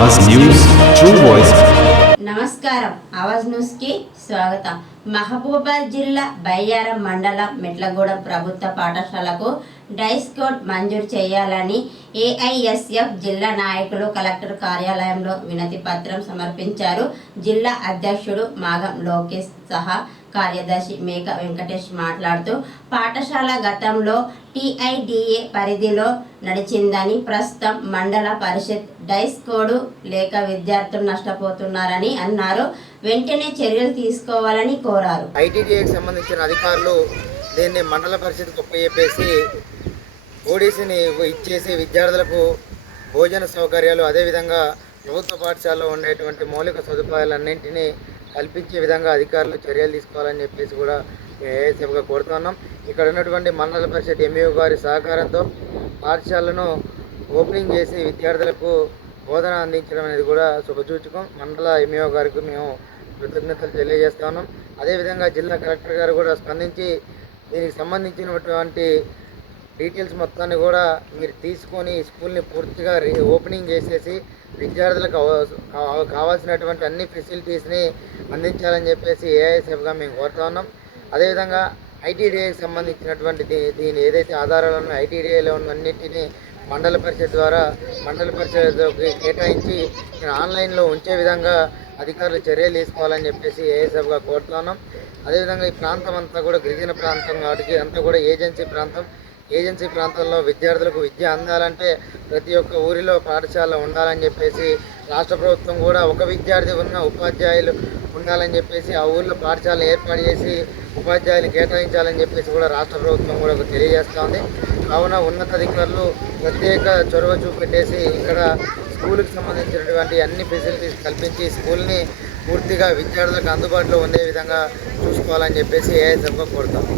Awaaz news true voice. నమస్కారం. ఆవాజ్ న్యూస్కి స్వాగతం. మహబూబాబాద్ జిల్లా బయ్యారం మండలం మెట్లగూడెం ప్రభుత్వ పాఠశాలకు డైస్ కోడ్ మంజూరు చేయాలని ఏఐఎస్ఎఫ్ జిల్లా నాయకులు కలెక్టర్ కార్యాలయంలో వినతి పత్రం సమర్పించారు. జిల్లా అధ్యక్షుడు మాగం లోకేష్ సహా కార్యదర్శి మేక వెంకటేష్ మాట్లాడుతూ పాఠశాల గతంలో టిఐడిఏ పరిధిలో నడిచిందని ప్రస్తుతం మండల పరిషత్ డైస్ కోడ్ లేక విద్యార్థులు నష్టపోతున్నారని అన్నారు. వెంటనే చర్యలు తీసుకోవాలని కోరారు. ఐటీడీఏకి సంబంధించిన అధికారులు దీన్ని మండల పరిషత్కు చెప్పేసి ఓడిసిని ఇచ్చేసి విద్యార్థులకు భోజన సౌకర్యాలు అదేవిధంగా ప్రభుత్వ పాఠశాలలో ఉండేటువంటి మౌలిక సదుపాయాలన్నింటినీ కల్పించే విధంగా అధికారులు చర్యలు తీసుకోవాలని చెప్పేసి కూడా ఏఎస్ఎఫ్గా కోరుతున్నాం ఇక్కడ ఉన్నటువంటి మండల పరిషత్ ఎంఈఓ గారి సహకారంతో పాఠశాలను ఓపెనింగ్ చేసి విద్యార్థులకు బోధన అందించడం అనేది కూడా శుభసూచకం. మండల ఎంఈఓ గారికి మేము కృతజ్ఞతలు తెలియజేస్తా ఉన్నాం. అదేవిధంగా జిల్లా కలెక్టర్ గారు కూడా స్పందించి దీనికి సంబంధించినటువంటి డీటెయిల్స్ మొత్తాన్ని కూడా మీరు తీసుకొని స్కూల్ని పూర్తిగా రీ ఓపెనింగ్ చేసేసి విద్యార్థులకు కావాల్సినటువంటి అన్ని ఫెసిలిటీస్ని అందించాలని చెప్పేసి ఏఐఎస్ఎఫ్గా మేము కోరుతా ఉన్నాం. అదేవిధంగా ఐటీడీఐకి సంబంధించినటువంటి దీ- దీని ఏదైతే ఆధారాలు ఉన్నాయో ఐటీడీఐలో ఉన్న అన్నింటినీ మండల పరిషత్ ద్వారా మండల పరిషత్కి కేటాయించి ఆన్లైన్లో ఉంచే విధంగా అధికారులు చర్యలు తీసుకోవాలని చెప్పేసి ఏఎస్ఎఫ్గా కోరుతున్నాం అదేవిధంగా ఈ ప్రాంతం అంతా కూడా గిరిజన ప్రాంతం కాబట్టి అంతా కూడా ఏజెన్సీ ప్రాంతం. ఏజెన్సీ ప్రాంతంలో విద్యార్థులకు విద్య అందాలంటే ప్రతి ఒక్క ఊరిలో పాఠశాల ఉండాలని చెప్పేసి రాష్ట్ర ప్రభుత్వం కూడా ఒక విద్యార్థి ఉన్న ఉపాధ్యాయులు ఉండాలని చెప్పేసి ఆ ఊళ్ళో పాఠశాలను ఏర్పాటు చేసి ఉపాధ్యాయులు కేటాయించాలని చెప్పేసి కూడా రాష్ట్ర ప్రభుత్వం కూడా తెలియజేస్తోంది తెలియజేస్తూ ఉంది. కావున ఉన్నతాధికారులు ప్రత్యేక చొరవ చూపెట్టేసి ఇక్కడ స్కూల్కి సంబంధించినటువంటి అన్ని ఫెసిలిటీస్ కల్పించి స్కూల్ని పూర్తిగా విద్యార్థులకు అందుబాటులో ఉండే విధంగా చూసుకోవాలని చెప్పేసి ఏఐఎస్ఎఫ్గా కోరుతాము